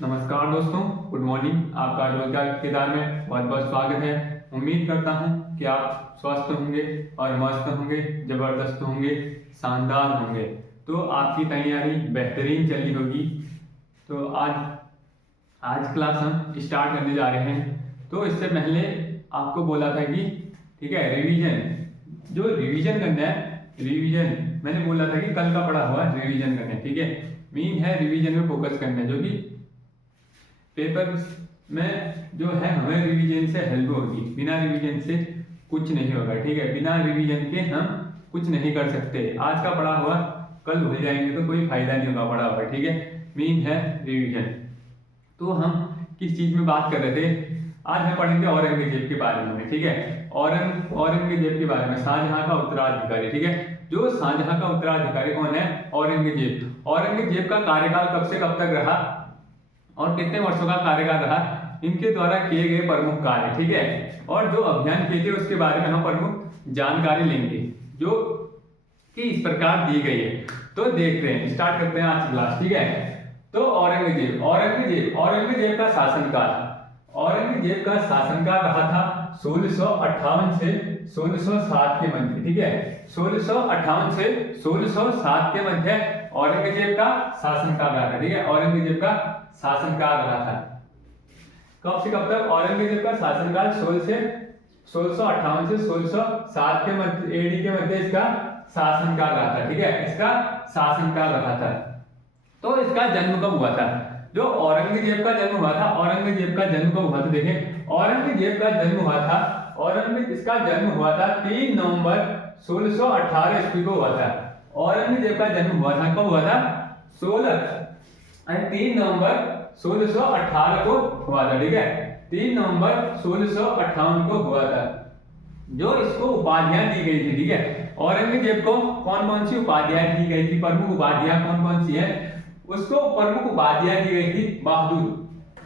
नमस्कार दोस्तों, good morning. आपका रोजगार के किताब में बहुत बहुत स्वागत है। उम्मीद करता हूं कि आप स्वस्थ होंगे और मस्त होंगे, जबरदस्त होंगे, शानदार होंगे। तो आपकी तैयारी बेहतरीन चली होगी। तो आज क्लास हम स्टार्ट करने जा रहे हैं। तो इससे पहले आपको बोला था कि ठीक है, रिवीजन करना है। रिवीजन मैंने बोला था कि कल का पढ़ा हुआ रिवीजन करना है। ठीक है, मेन है रिवीजन में फोकस करना है, जो कि पेपर में जो है हमें रिवीजन से हेल्प होगी। बिना रिवीजन से कुछ नहीं होगा। ठीक है, बिना रिवीजन के हम कुछ नहीं कर सकते। आज का पढ़ा हुआ कल भूल जाएंगे तो कोई फायदा नहीं होगा पढ़ा हुआ। ठीक है, मेन है रिवीजन। तो हम किस चीज में बात कर रहे थे? आज हम पढ़ेंगे औरंगजेब के बारे में। ठीक है, औरंगजेब के बारे में, शाहजहां का उत्तराधिकारी। ठीक है, जो शाहजहां का उत्तराधिकारी कौन है? औरंगजेब। औरंगजेब का कार्यकाल कब से कब तक रहा और कितने वर्षों का कार्यकाल रहा, इनके द्वारा किए गए प्रमुख कार्य। ठीक है, और जो अभियान किए थे उसके बारे में हम प्रमुख जानकारी लेंगे, जो कि इस प्रकार दी गई है। तो देखते हैं, स्टार्ट करते हैं आज की क्लास। ठीक है, तो औरंगजेब का शासनकाल रहा था 1658 से 1607 के मध्य। ठीक है, 1658 से 1607 के मध्य औरंगजेब का शासनकाल रहा था। ठीक है, औरंगजेब का शासनकाल रहा था। कब से कब तक? औरंगजेब का शासनकाल 1658 से 1607 के मध्य एडी के मध्य इसका शासनकाल रहा था। ठीक है, इसका शासनकाल रहा था। तो इसका जन्म कब हुआ था? जो औरंगजेब का जन्म हुआ था, औरंगजेब का जन्म कब हुआ था? देखें, औरंगजेब का जन्म हुआ था, इसका जन्म हुआ था 3 नवंबर 1618 ईस्वी को हुआ था। औरंगजेब का जन्म हुआ था, कब हुआ था? 3 नवंबर 1618 को हुआ था। ठीक है, 3 नवंबर 1658 को हुआ था। जो इसको उपाधियां दी गई थी। ठीक है, औरंगजेब को कौन कौन सी उपाधियां दी गई थी? प्रमुख उपाधियां कौन कौन सी है? उसको प्रमुख उपाधियां दी गई थी बहादुर।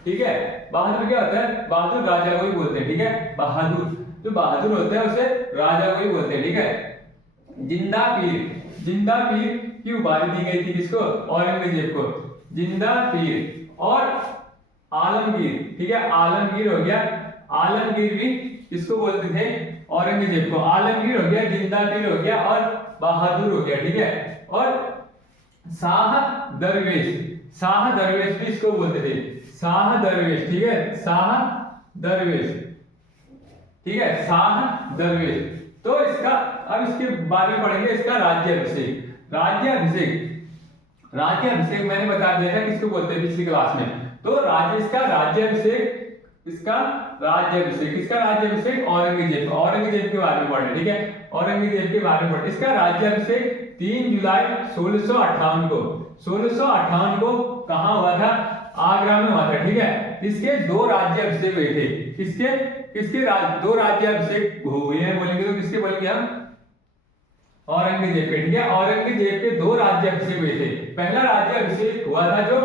ठीक है, बहादुर क्या होता है? बहादुर राजा को ही बोलते हैं। ठीक है, बहादुर जो बहादुर होता है उसे राजा को ही बोलते हैं। ठीक है, जिंदा पीर की उपाधि दी गई थी किसको? औरंगजेब को जिंदा पीर। और आलमगीर। ठीक है, आलमगीर हो गया, आलमगीर भी किसको बोलते थे? औरंगजेब को। आलमगीर हो गया, जिंदा पीर हो गया और बहादुर हो गया। ठीक है, और शाह दरवेश भी इसको बोलते थे, शाह दरवेश। ठीक है, शाह दरवेश। ठीक है, शाह दरवेश। तो इसका अब इसके बारे में पढ़ेंगे, इसका राज्याभिषेक मैंने बता दिया था किसको बोलते हैं पिछली क्लास में। तो इसका राज्याभिषेक औरंगजेब के बारे में पढ़े। ठीक है, औरंगजेब के बारे में पढ़े। इसका राज्याभिषेक 3 जुलाई 1658 को कहां हुआ था? आगरा में हुआ था। ठीक है, इसके 2 राज्याभिषेक हुए थे। किसके 2 राज्याभिषेक हुए हैं बोलेंगे तो किसके बोलेंगे हम? औरंगजेब के। ठीक है, औरंगजेब के 2 राज्याभिषेक हुए थे। पहला राज्याभिषेक हुआ था जो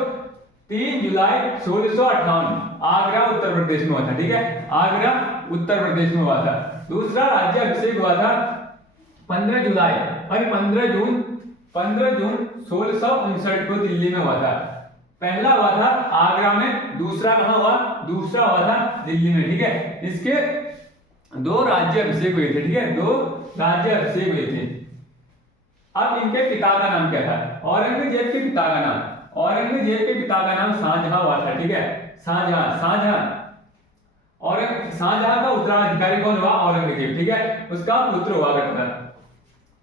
3 जुलाई 1658 आगरा उत्तर प्रदेश में हुआ था। ठीक है, आगरा उत्तर प्रदेश में हुआ था। दूसरा राज्याभिषेक हुआ था 15 जुलाई और 15 जून 1659 को दिल्ली में हुआ था। पहला हुआ था आगरा में, दूसरा कहां हुआ? दूसरा हुआ था दिल्ली में। ठीक है, इसके 2 राज्याभिषेक हुए थे। ठीक है, 2 राज्याभिषेक हुए थे। अब इनके पिता का नाम क्या था? औरंगजेब के पिता का नाम शाहजहां हुआ था। ठीक है, शाहजहां और शाहजहां का उत्तराधिकारी कौन हुआ? औरंगजेब। ठीक है, उसका पुत्र हुआ करता था।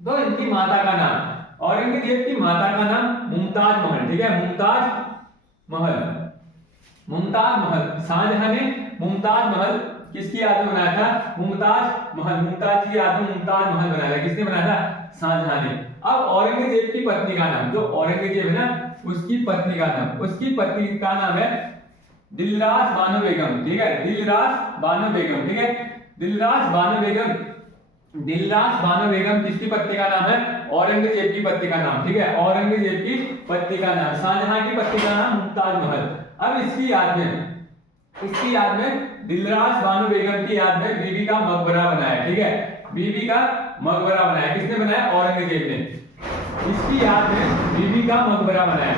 तो इनकी माता का नाम, औरंगजेब की माता का नाम मुमताज महल। ठीक है, मुमताज महल। शाहजहां ने मुमताज महल किसकी याद में बनाया था? मुमताज की याद में मुमताज महल बनाया था। किसने बनाया था? शाहजहां ने। अब औरंगजेब की पत्नी का नाम, जो औरंगजेब है ना, उसकी पत्नी का नाम है दिलरास बानो बेगम। ठीक है, दिलरास बानो बेगम। ठीक है, दिलरास बानो बेगम किसकी पत्नी का नाम है? औरंगजेब की पत्नी का नाम। ठीक है, औरंगजेब की पत्नी का नाम। शाहजहां की पत्नी का नाम मुमताज महल। अब इसकी याद में दिलरास बानो बेगम की याद में बीबी का मकबरा बनाया। ठीक है, बीबी का मकबरा बनाया। किसने बनाया? औरंगजेब ने। इसकी याद में बीबी का मकबरा बनाया।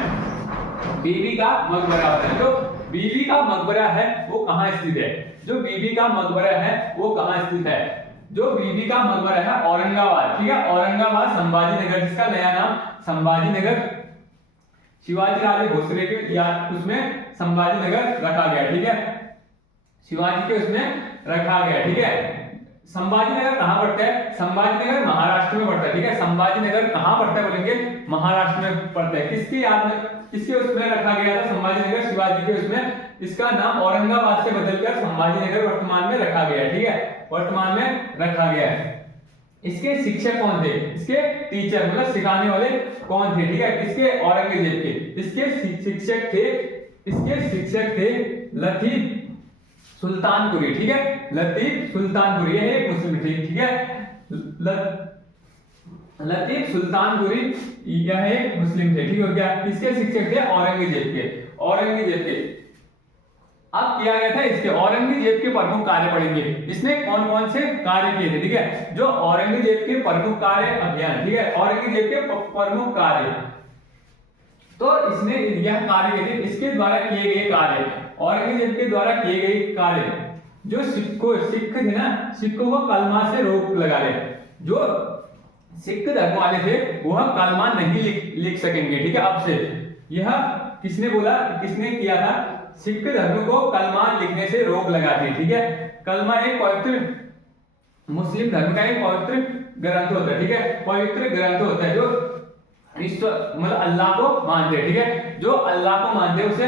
बीबी का मकबरा होता है। जो बीबी का मकबरा है वो कहाँ स्थित है? जो बीबी का मकबरा है वो कहाँ स्थित है? जो बीबी का मकबरा है औरंगाबाद, ठीक है, औरंगाबाद संभाजी नगर, जिसका नया नाम संभाजी नगर शिवाजी राजे भोसले के या उसमें संभाजी नगर रखा गया, ठीक है, शिवाजी के उसमें रखा गया, ठीक है। संभाजी नगर कहाँ पड़ता है? संभाजी नगर महाराष्ट्र में पड़ता है, ठीक है, संभाजी नगर कहाँ पड़ता है बोलेंगे? महाराष्ट्र में पड़ता है। किसकी याद में, किसके उसमें रखा गया था संभाजी नगर? शिवाजी के उसमें। इसका नाम औरंगाबाद से बदलकर संभाजी नगर वर्तमान में रखा गया है, ठीक है, वर्तमान में रखा गया है। इसके शिक्षक कौन थे? इसके टीचर मतलब सिखाने वाले कौन थे, ठीक है, किसके? औरंगजेब के। इसके शिक्षक थे लतीफ सुल्तानपुरी, ठीक है, लतीफ सुल्तानपुरी, ये एक मुस्लिम थे, ठीक है, लतीफ सुल्तानपुरी यह एक मुस्लिम थे, ठीक हो गया। किसके शिक्षक थे? औरंगजेब के, औरंगजेब के। अब किया गया था इसके औरंगजेब के प्रमुख कार्य पढ़ेंगे। इसने कौन कौन से कार्य किए थे, ठीक है, जो औरंगजेब के प्रमुख कार्य अभियान, ठीक है, औरंगजेब के प्रमुख कार्य, तो इसने यह कार्य किए थे, इसके द्वारा किए गए कार्य, औरंगजेब के द्वारा किए गए कार्य, जो सिख थे ना, सिखों को कलमा से रोक लगा रहे, जो सिख धर्म वाले थे वह कलमा नहीं लिख सकेंगे, ठीक है, अब से। यह किसने बोला, किसने किया था? सिख धर्म को कलमा लिखने से रोक लगा दी, ठीक है। कलमा एक पवित्र मुस्लिम धर्म का एक पवित्र ग्रंथ होता है, ठीक है, पवित्र ग्रंथ होता है, जो मतलब अल्लाह को मानते हैं, ठीक है, जो अल्लाह को मानते हैं उसे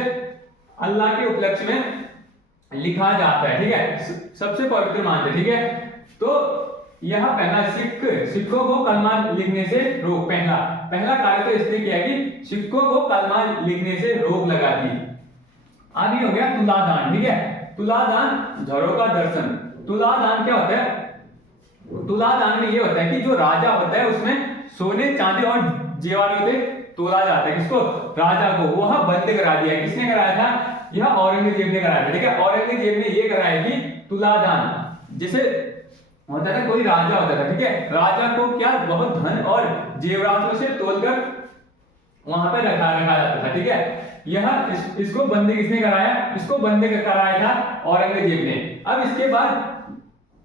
अल्लाह के उपलक्ष्य में लिखा जाता है, ठीक है, सबसे पवित्र मानते हैं, ठीक है। तो यह पहला सिखों को कलमा लिखने से रोक, पहला कार्य तो इसने किया कि सिखों को कलमा लिखने से रोक लगा दी। आगे हो गया तुलादान, ठीक है, तुलादान झरों का दर्शन। तुलादान क्या होता है? तुलादान में ये होता है कि जो राजा होता है उसमें सोने चांदी और जेवर होते तोला जाता है, किसको? राजा को। वह बंद करा दिया, किसने कराया था? यह औरंगजेब ने कराया था, ठीक है, औरंगजेब ने ये कराया कि तुलादान, जिसे होता था कोई राजा होता था, ठीक है, राजा को क्या बहुत धन और जेवरातों से तोलकर वहां पर रखा जाता था, ठीक है। इसको बंद किसने कराया? इसको बंद कराया था औरंगजेब ने। अब इसके बाद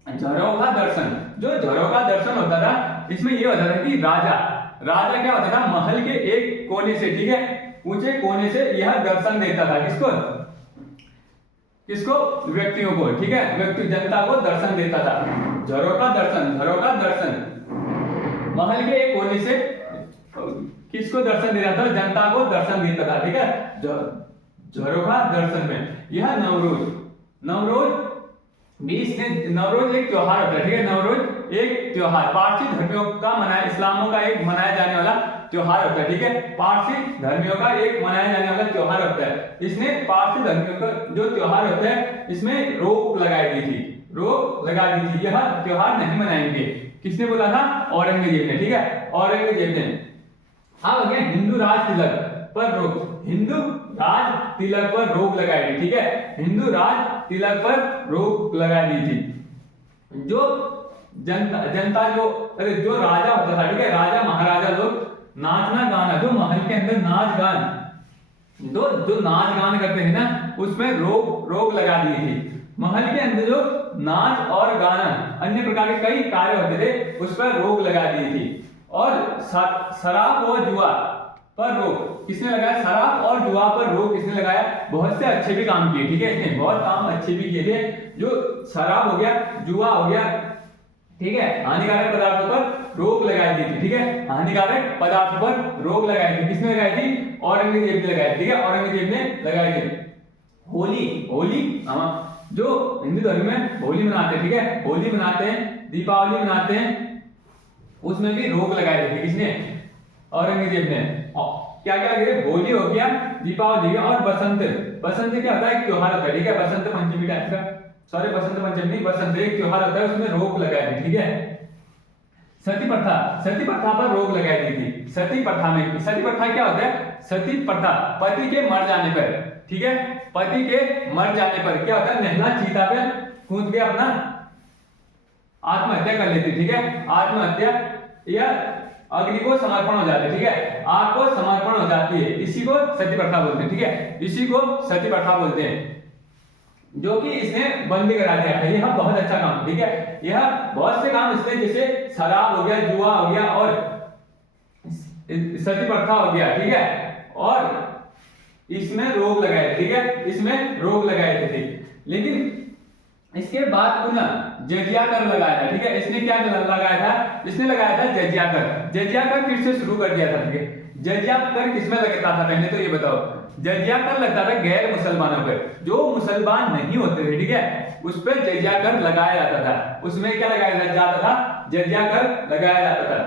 झरों का दर्शन, जो झरों का दर्शन होता था, इसमें यह होता था कि राजा क्या होता था? महल के एक कोने से, ठीक है, ऊंचे कोने से यह दर्शन देता था, किसको? व्यक्तियों को, ठीक है, व्यक्ति जनता को दर्शन देता था। झरों का दर्शन महल के एक कोने से किसको दर्शन दे रहा था? जनता को दर्शन देता था, ठीक है, झरों का दर्शन में। यह नवरोज एक त्योहार होता है, ठीक है, नवरोज एक त्योहार पारसी धर्मियों का इस्लामों का एक मनाया जाने वाला त्योहार होता है, ठीक है, पारसी धर्मियों का एक मनाया जाने वाला त्योहार होता है। इसने पारसी धर्मियों का जो त्योहार होता है इसमें रोक लगा दी थी, यह त्योहार नहीं मनाएंगे। किसने बोला था? औरंगजेब ने, ठीक है, औरंगजेब ने। अब गया हिंदू राज तिलक पर रोक, हिंदू राज तिलक पर रोक लगाई थी, ठीक है, हिंदू राज तिलक पर रोक लगा दी थी। जो जनता जो राजा होता था, ठीक है, राजा महाराजा लोग नाचना गाना, जो महल के अंदर नाच गान, जो नाच गान करते हैं ना, उसमें रोक लगा दी थी। महल के अंदर जो नाच और गाना अन्य प्रकार के कई कार्य होते थे उस पर रोक लगा दी थी। और शराब और जुआ पर रोक किसने लगाया? शराब और जुआ पर रोक किसने लगाया? बहुत से अच्छे भी काम किए, ठीक है, इसने बहुत काम अच्छे भी किए थे। जो शराब हो गया, जुआ हो गया, ठीक है, हानिकारक पदार्थों पर रोक लगाई दी थी, ठीक है, हानिकारक पदार्थों पर रोक लगाई थी। किसने लगाई थी? औरंगजेब ने लगाई, ठीक है, औरंगजेब ने लगाई थी। होली जो हिंदू धर्म में होली मनाते हैं, ठीक है, होली मनाते हैं, दीपावली मनाते हैं, उसमें भी रोक लगाई थी। किसने? औरंगजेब ने। क्या लगे? होली हो गया, दीपावली हो गया, और बसंत क्या होता है? एक त्योहार होता है, ठीक है, बसंत पंचमी टाइप का, सॉरी बसंत पंचमी, बसंत एक त्योहार होता है, उसमें रोक लगाई थी, ठीक है। सती प्रथा पर रोक लगाई दी थी। सती प्रथा क्या होता है? सती प्रथा पति के मर जाने पर, ठीक है, पति के मर जाने पर क्या होता है? महिला चीता पे कूद के अपना आत्महत्या कर लेती, ठीक है, आत्महत्या या अग्नि को समर्पण हो जाता है, ठीक है, आग को समर्पण हो जाती है, इसी को सती प्रथा बोलते हैं, ठीक है, इसी को सती प्रथा बोलते हैं, जो कि इसने बंद करा दिया था। यह बहुत अच्छा काम, ठीक है, यह बहुत से काम इसने, जैसे शराब हो गया, जुआ हो गया और सती प्रथा हो गया, ठीक है, और इसमें रोक लगाए, ठीक है, इसमें रोक लगाए थे। लेकिन इसके बाद पुनः जजिया कर लगाया था, ठीक है, इसने क्या लगाया था, इसने लगाया था जजिया कर, जजिया कर फिर से शुरू कर दिया था, ठीक है। जजिया कर किसमें लगता था पहले तो ये बताओ, जजिया कर लगता था गैर मुसलमानों पर, जो मुसलमान नहीं होते थे, ठीक है, उस पर जजिया कर लगाया जाता था, उसमें क्या लगाया जाता था, जजिया कर लगाया जाता था।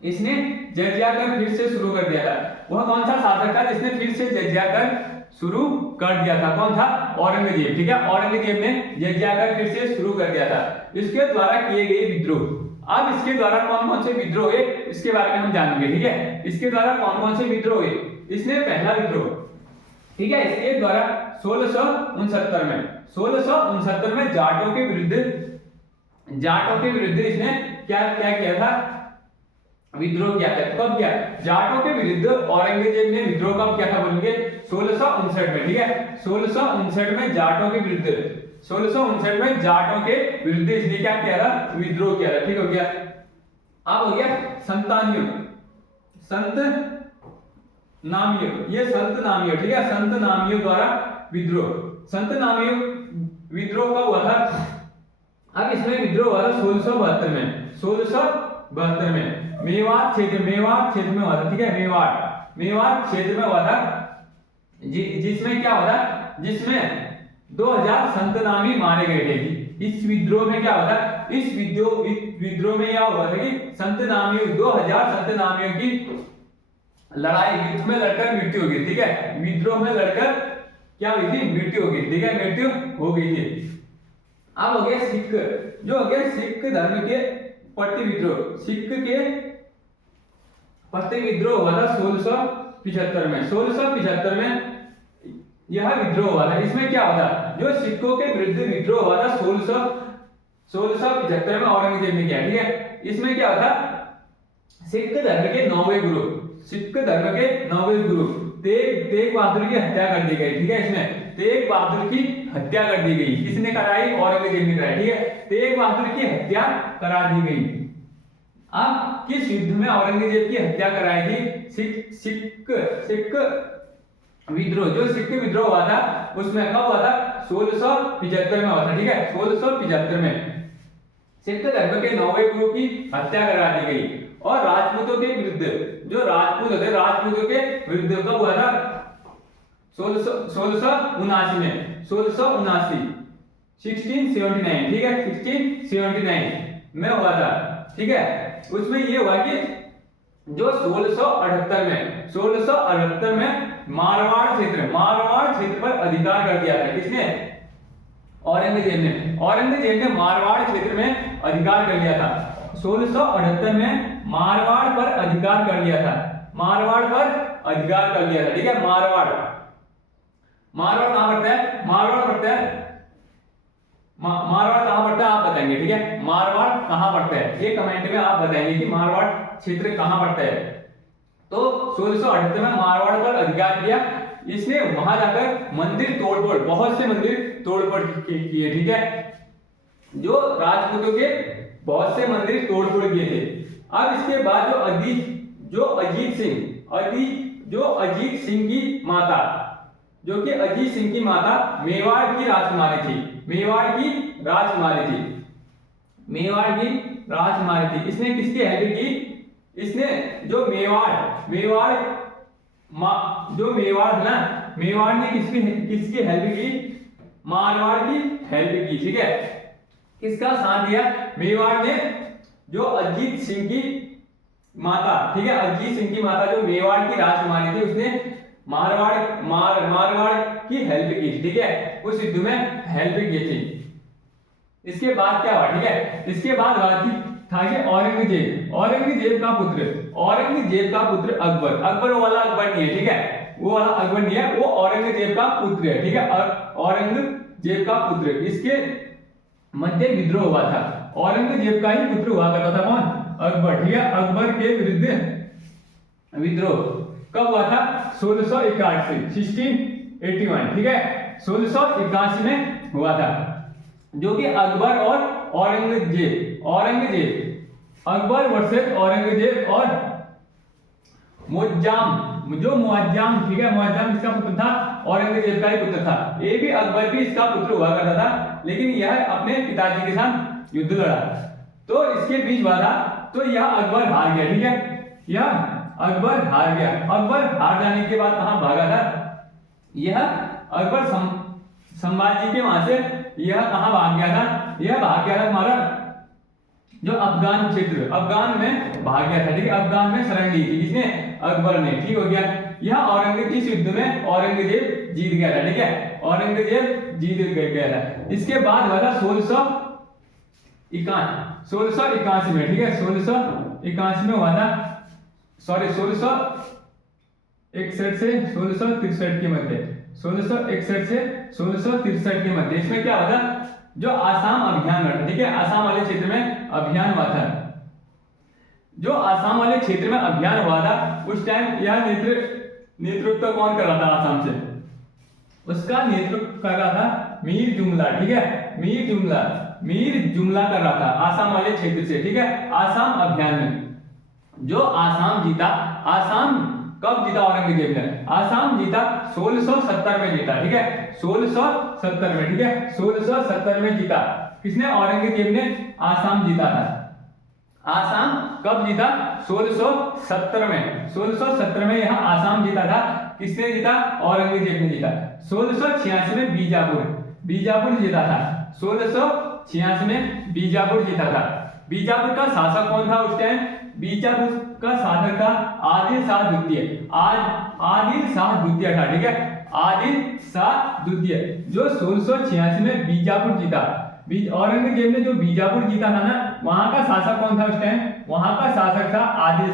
इसने जजिया कर फिर से शुरू कर दिया था। वह कौन सा शासक था जिसने फिर से जजिया कर शुरू कर दिया था, कौन था, औरंगजेब, ठीक है, औरंगजेब ने जजिया कर फिर से शुरू कर दिया था, इसके द्वारा किए गए विद्रोह। अब इसके द्वारा कौन कौन से विद्रोह हुए इसके बारे में हम जानेंगे, ठीक है, इसके द्वारा कौन कौन से विद्रोह हुए। इसने पहला विद्रोह, ठीक है, इसके द्वारा 1669 में जाटों के विरुद्ध इसने क्या किया था, विद्रोह किया था। कब किया, जाटों के विरुद्ध औरंगजेब ने विद्रोह कब किया था बोलेंगे, 1659 में, ठीक है, 1659 में जाटों के विरुद्ध, 1659 में जाटों के विरुद्ध इसने क्या किया था, विद्रोह किया था, ठीक हो गया। अब हो गया संतानियों, संत नामियों, ये संत नामियों, ठीक है, संत नामियों द्वारा विद्रोह, संत नामियों विद्रोह कब हुआ था, अब इसमें विद्रोह हुआ था 1672 में, 1672 में मेवाड़ क्षेत्र में हुआ था, ठीक है, मेवाड़ क्षेत्र में हुआ था, जिसमें क्या हुआ था, जिसमें 2000 संत नामी मारे गए थे। इस विद्रोह में क्या हुआ था, इस विद्रोह में यह हुआ था कि संत नामियों 2000 संत नामियों की लड़ाई, युद्ध में लड़कर मृत्यु हो गई, ठीक है, विद्रोह में लड़कर क्या हुई थी, मृत्यु हो गई, ठीक है, मृत्यु हो गई थी। अब हो गया सिख, जो हो गया सिख धर्म के पट्टी विद्रोह, सिख के पट्टी विद्रोह हुआ था 1675 में, 1675 में यह विद्रोह हुआ था। इसमें क्या हुआ था, जो सिखों के विरुद्ध विद्रोह हुआ था 1675 में औरंगजेब ने किया, ठीक है। इसमें क्या हुआ था, सिख धर्म के 9वें गुरु, सिख धर्म के 9वें गुरु तेग बहादुर की हत्या कर दी गई, ठीक है, इसमें तेग बहादुर की हत्या कर दी गई, किसने कराई, औरंगजेब ने कराई, ठीक है, तेग बहादुर की हत्या करा दी गई। अब किस युद्ध में औरंगजेब की हत्या कराई थी, सिख विद्रोह, जो सिख विद्रोह हुआ था उसमें कब हुआ था, 1675 में हुआ था, ठीक है, 1675 में सिख धर्म के 9वें गुरु की हत्या करा दी गई। और राजपूतों के विरुद्ध, जो राजपूत थे, राजपूतों के विरुद्ध कब हुआ था, 1679 में, 1679 1679, ठीक है, 1679 में हुआ था, ठीक है। उसमें ये हुआ कि जो 1678 में मारवाड़ क्षेत्र पर अधिकार कर दिया था, किसने, औरंगजेब ने मारवाड़ क्षेत्र में अधिकार कर लिया था। 1678 में मारवाड़ पर अधिकार कर लिया था, मारवाड़ पर अधिकार कर लिया था, ठीक है। मारवाड़ कहां पड़ता है, मारवाड़ पड़ता है, मारवाड़ कहां पड़ता है आप बताएंगे, ठीक है, मारवाड़ कहां पड़ता है, ये कमेंट में आप बताएंगे कि मारवाड़ क्षेत्र कहां पड़ता है। तो 1678 में मारवाड़ पर अधिकार किया इसने, वहां जाकर मंदिर तोड़फोड़, बहुत से मंदिर तोड़फोड़ किए, ठीक है, जो राजपूतों के बहुत से मंदिर तोड़फोड़ किए थे। अब इसके बाद अजीत सिंह की माता, जो कि अजीत सिंह की माता मेवाड़ की राजकुमारी थी, मेवाड़ की राजकुमारी थी। इसने किसकी हेल्प की, इसने जो मेवाड़ है ना, मेवाड़ ने किसकी हेल्प की, मारवाड़ की हेल्प की, ठीक है। किसका साथ दिया, मेवाड़ ने, जो अजीत सिंह की माता, ठीक है, अजीत सिंह की माता जो मेवाड़ की राजकुमारी थी, उसने मारवाड़ की हेल्प की, ठीक है, उस युद्ध में हेल्प की थी। इसके बाद क्या हुआ, ठीक है, इसके बाद था कि औरंगजेब का पुत्र अकबर वाला अकबर नहीं है, ठीक है, वो वाला अकबर नहीं है, वो औरंगजेब का पुत्र है, ठीक है, औरंगजेब का पुत्र। इसके मध्य विद्रोह हुआ था, औरंगजेब का ही पुत्र हुआ करता था, कौन, अकबर, ठीक है, अकबर के विरुद्ध विद्रोह कब हुआ था? 1681 1681, ठीक है, 1681 में हुआ था, जो कि अकबर और औरंगजेब अकबर वर्सेस औरंगजेब और मुअज्जम, ठीक है, मुअज्जम इसका पुत्र था, औरंगजेब का ही पुत्र था। ये भी अकबर भी इसका पुत्र हुआ करता था, लेकिन यह अपने पिताजी के साथ युद्ध लड़ा, तो इसके बीच हुआ था, तो यह अकबर हार गया, ठीक है, यह अकबर हार गया। अकबर हार जाने के बाद कहां भागा था? यह अकबर संभाजी के वहां से यह कहां भाग गया था? यह भाग गया था हमारा जो अफगान क्षेत्र, अफगान में भाग गया था, ठीक है, अफगान में शरण ली थी किसने? अकबर ने, ठीक हो गया। यह औरंगजेब इस युद्ध में औरंगजेब जीत गया था, ठीक है, औरंगजेब जीत गया था। इसके बाद हुआ था 1681 में, ठीक है, 1681 में हुआ था, सॉरी 1661 से 1663 के मध्य, 1661 से 1663 के मध्य इसमें क्या हुआ था? जो आसाम अभियान हुआ था, ठीक है, आसाम वाले क्षेत्र में अभियान हुआ था। जो आसाम वाले क्षेत्र में अभियान हुआ था उस टाइम यह नेतृत्व कौन कर रहा था आसाम से? उसका नेतृत्व कर रहा था मीर जुमला, ठीक है, मीर जुमला कर रहा था आसाम वाले क्षेत्र से, ठीक है, आसाम अभियान में। जो आसाम जीता, आसाम कब जीता औरंगजेब ने? आसाम जीता 1670 में जीता, ठीक है, 1670 में, ठीक है, 1670 में जीता। किसने? औरंगजेब ने आसाम जीता था। आसाम कब जीता? 1670 में, 1670 में यह आसाम जीता था। किसने जीता? औरंगजेब ने जीता। 1686 में बीजापुर जीता था, 1686 में बीजापुर जीता था। बीजापुर का शासक कौन था उस टाइम? बीजापुर का शासक था आदिल शाह द्वितीय, आदिल शाह द्वितीय था, ठीक है, आदिल शाह द्वितीय, जो 1686 में बीजापुर जीता। औरंगजेब ने जो बीजापुर जीता था ना, वहां का शासक कौन था उस टाइम? वहां का शासक था आदिल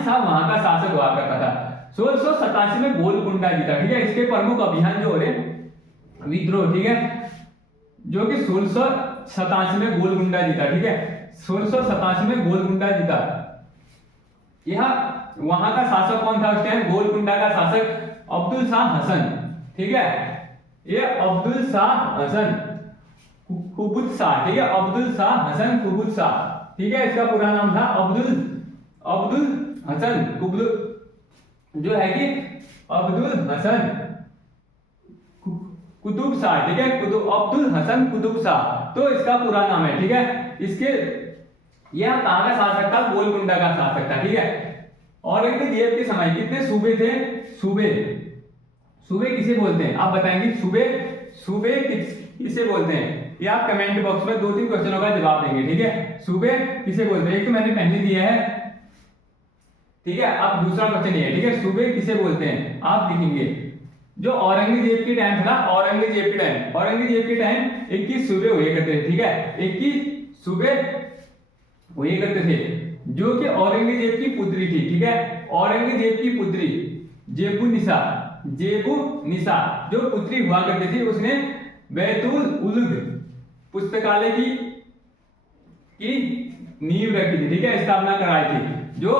शाह वहां का शासक हुआ करता था। 1687 में गोलकुंडा जीता, ठीक है, इसके प्रमुख अभियान जो हो रहे विद्रोह, ठीक है, जो कि 1687 में गोलकुंडा जीता, ठीक है, 1687 में गोलकुंडा जीता। यह वहां का शासक कौन था उस टाइम? गोलकुंडा का शासक अब्दुल शाह हसन, ठीक है, ये अब्दुल शाह हसन कुबुत शाह, ठीक है, अब्दुल शाह हसन कुबुत शाह, ठीक है, इसका पूरा नाम था अब्दुल हसन कुबुत, जो है कि अब्दुल हसन कुतुब शाह, ठीक है, अब्दुल हसन कुतुब शाह, तो इसका पूरा नाम है, ठीक है। इसके यह कहां का शासक था? गोलकुंडा का शासक था, ठीक है। औरंगजेब के समय कितने सूबे थे? सूबे किसे बोलते हैं आप बताएंगे? सूबे किसे बोलते हैं? ये आप कमेंट बॉक्स में 2-3 क्वेश्चनों का जवाब देंगे, ठीक है। सूबे किसे बोलते हैं? एक तो मैंने पहले दिया है, ठीक है, अब दूसरा क्वेश्चन ये है, ठीक है, सूबे किसे बोलते हैं आप लिखेंगे। जो औरंगजेब के टाइम था, औरंगजेब के टाइम 21 सूबे हुए करते थे, ठीक है, 21 सूबे हुए करते थे, जो कि औरंगजेब की पुत्री थी, ठीक है, औरंगजेब की पुत्री जेबू निसा जो पुत्री हुआ करती थी, उसने बैतुल उलूग पुस्तकालय की नींव रखी थी, ठीक है, स्थापना कराई थी। जो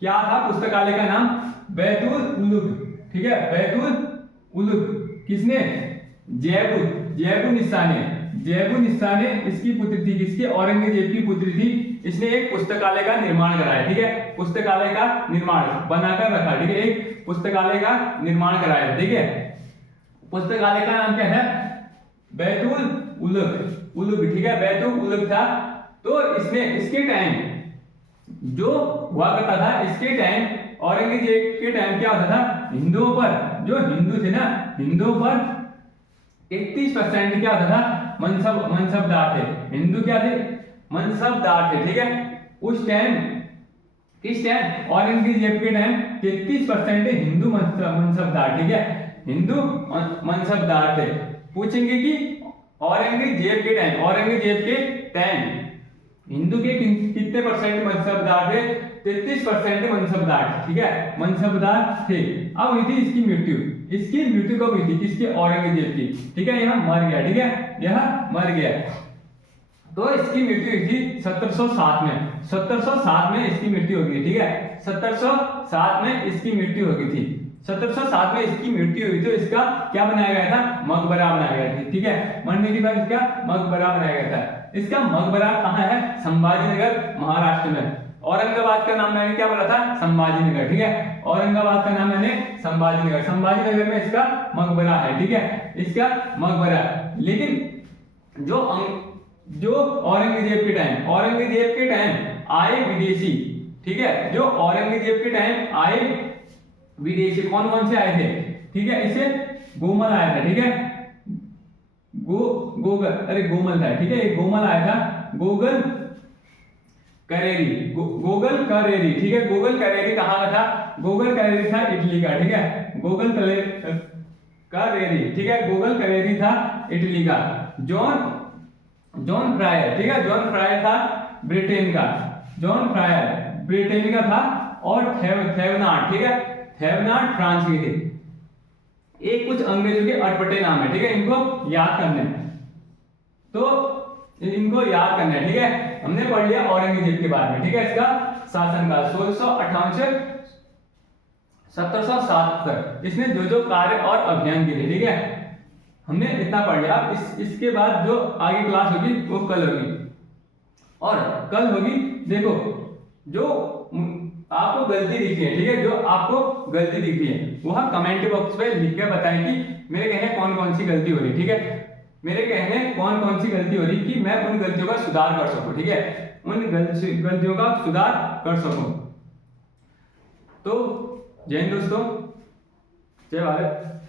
क्या था पुस्तकालय का नाम? बैतुल उलूग, ठीक है, बैतुल उलूग। किसने? जेबू निस्सा ने इसकी पुत्री थी, किसकी? औरंगजेब की पुत्री थी। इसने एक पुस्तकालय का निर्माण कराया, ठीक है, पुस्तकालय का निर्माण बनाकर रखा, ठीक है, एक पुस्तकालय का निर्माण कराया, ठीक है। पुस्तकालय का नाम क्या है? बैतुल उलूग, ठीक है, बैतुल उलूग था। तो इसके टाइम जो हुआ करता था, इसके टाइम औरंगजेब के टाइम क्या होता था? हिंदुओं पर, जो हिंदू थे ना, हिंदुओं पर 31% क्या होता था? मनसबदार थे। हिंदू क्या थे? मनसबदार थे, ठीक है। उस टाइम, किस टाइम? औरंगजेब के टाइम 33% हिंदू मनसबदार, ठीक है, हिंदू मनसबदार थे। पूछेंगे कि औरंगजेब के टाइम हिंदू के कितने परसेंट मनसबदार थे? 33% मनसबदार थे, ठीक है, मनसबदार थे। अब हुई थी इसकी मृत्यु कब हुई थी? किसके? औरंगजेब की, ठीक है, यह मर गया, ठीक है, यह मर गया। तो इसकी मृत्यु हुई थी 1707 में। 1707 में इसकी मृत्यु हो गई, ठीक है, 1707 में इसकी मृत्यु हो गई थी। 1707 में इसकी मृत्यु हुई तो इसका क्या बनाया गया था, मकबरा बनाया गया था, ठीक है। मरने के बाद इसका मकबरा बनाया गया था। इसका मकबरा कहाँ है, संभाजीनगर महाराष्ट्र में। औरंगाबाद का नाम मैंने क्या बोला था, संभाजीनगर, ठीक है, औरंगाबाद का नाम मैंने संभाजीनगर, संभाजीनगर में इसका मकबरा है, ठीक है, इसका मकबरा। लेकिन जो औरंगजेब के टाइम आए विदेशी, ठीक है, जो औरंगजेब के टाइम आए विदेशी कौन कौन से आए थे, ठीक है, इसे गोमल आया था, ठीक है, गोमल था, ठीक है, एक गोमल आया था, गोगल करेरी, ठीक है। गोगल करेरी कहाँ का था, गोगल करेरी था इटली का, ठीक है, गोगल करेरी, ठीक है, गोगल करेरी था इटली का। जॉन फ्रायर, ठीक है, जॉन फ्रायर था ब्रिटेन का, जॉन फ्रायर ब्रिटेन का था। और थेवनाट, ठीक है, थेवनाट फ्रांस की थी। एक कुछ अंग्रेजों के अटपटे नाम है, ठीक है, इनको याद करने हैं, तो इनको याद करना है, ठीक है। हमने पढ़ लिया औरंगजेब के बारे में, ठीक है, इसका शासनकाल 1658 से 1707 तक इसने जो कार्य और अभियान किए थे, ठीक है, हमने इतना पढ़ लिया। इसके बाद जो आगे क्लास होगी वो कल होगी, और कल होगी, देखो जो आपको गलती दिखी है, ठीक है, जो आपको गलती दिखी है वह कमेंट बॉक्स पे लिख के बताएं कि मेरे कहने कौन कौन सी गलती हो रही है, ठीक है, मेरे कहने कौन कौन सी गलती हो रही कि मैं उन गलतियों का सुधार कर सकूं, ठीक है, उन गलतियों का सुधार कर सकूं। तो जय हिंद दोस्तों, जय भारत।